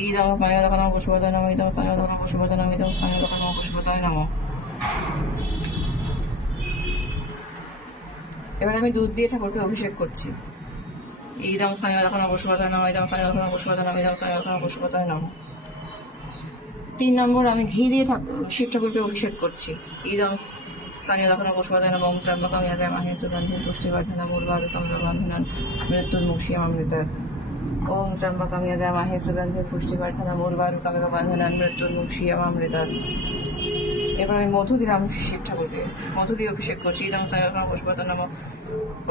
ইদং স্থানীয় দোকান পুষ্পতায় নম ইদং স্থানীয় দোকান পুষ্পতায় নম ইদং স্থানীয় দোকান পুষ্পতায় নম এবার আমি দুধ দিয়ে ঠাকুরকে অভিষেক করছি। ইদং স্থানীয় দোকান পুষ্পতায় নম ইদং স্থানীয় দোকান পুষ্পতায় নম ইদং স্থানীয় দোকান পুষ্পতায় নম তিন নম্বর, আমি ঘি দিয়ে শিব ঠাকুরকে অভিষেক করছি। ইদং স্থানীয় দোকান পুষ্পতায় নম ওম ত্র্যম্বকম ইয়াজা মাহে সুগন্ধি পুষ্টিবর্ধনা মূলবারুকম বন্ধনান মৃত্যুর্মুক্ষী অমৃতার ওম ত্র্যম্বকম ইয়াজা মাহে সুগন্ধি পুষ্টিবর্ধনা মূলবারুকম বন্ধনান মৃত্যুর্মুক্ষী অমৃতার এবার আমি মধু দিলাম শিব ঠাকুরকে। মধু দিয়ে অভিষেক করছি। ইদং সায়কম পুষ্পতায় নম।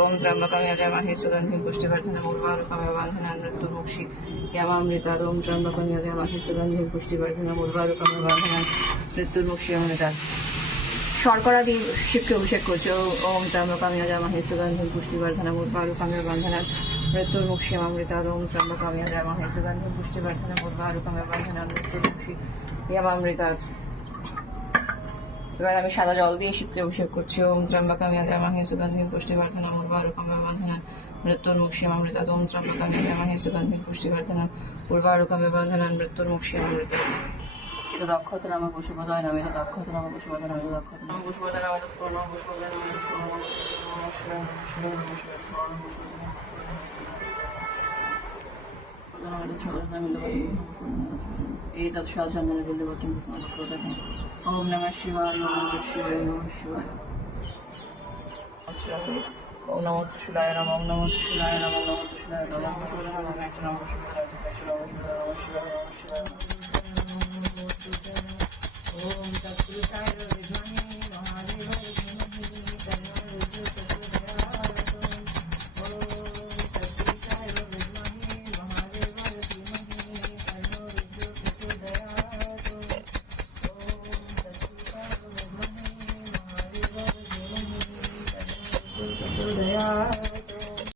ওম ত্র্যম্বকম ইয়াজা মাহে সুগন্ধি পুষ্টিবর্ধনা মূলবারুকম বন্ধনান মৃত্যুর্মুক্ষী ইয়ামামৃতার ওম ত্র্যম্বকম ইয়াজা মাহে সুগন্ধি পুষ্টিবর্ধনা মূলবারুকম বন্ধনান মৃত্যুর্মুক্ষী অমৃতার শর্করা দিয়ে শিবকে অভিষেক করছে। ওম ত্র্যম্বকামিয়া জামা হে সুগন্ধি পুষ্টিবর্ধনা মূর্বারুকামের বন্ধনান জামা হে সুগন্ধি পুষ্টিবর্ধনা মূর্বারুকামের বন্ধনান মৃত্যুর্মুক্ষী ইয়ামামৃতার এবার আমি সাদা জল দিয়ে শিবকে অভিষেক করছি ওম ত্র্যম্বকামিয়া জামা হে সুগন্ধি পুষ্টিবর্ধনা মূর্বারুকামের বন্ধনান মৃত্যুর্মুক্ষী অমৃতার ওম ত্র্যম্বকামিয়া জামা হে সুগন্ধি পুষ্টিবর্ধনা পূর্বারুকামের বন্ধনান মৃত্যুর্মুক্ষী অমৃতার এটা দক্ষতা নামে পশুপদায় নামে এটা দক্ষতা নামে পশুপদায় নামে এটা দক্ষতা নামে পশুপদায় নামে এটা প্রণব পশুপদায় নামে এটা প্রণব পশুপদায় নামে এটা এইটা সচন্দনে বললে বটন ওম নম শিবায় ওম নম শিবায় নম শিবায় ওম নম শিবায় নম ওম নম শিবায় নম ওম নম শিবায় নম ওম শিবায় নম একটা নম শিবায় নম শিবায় নম শিবায় নম শিবায় Yeah.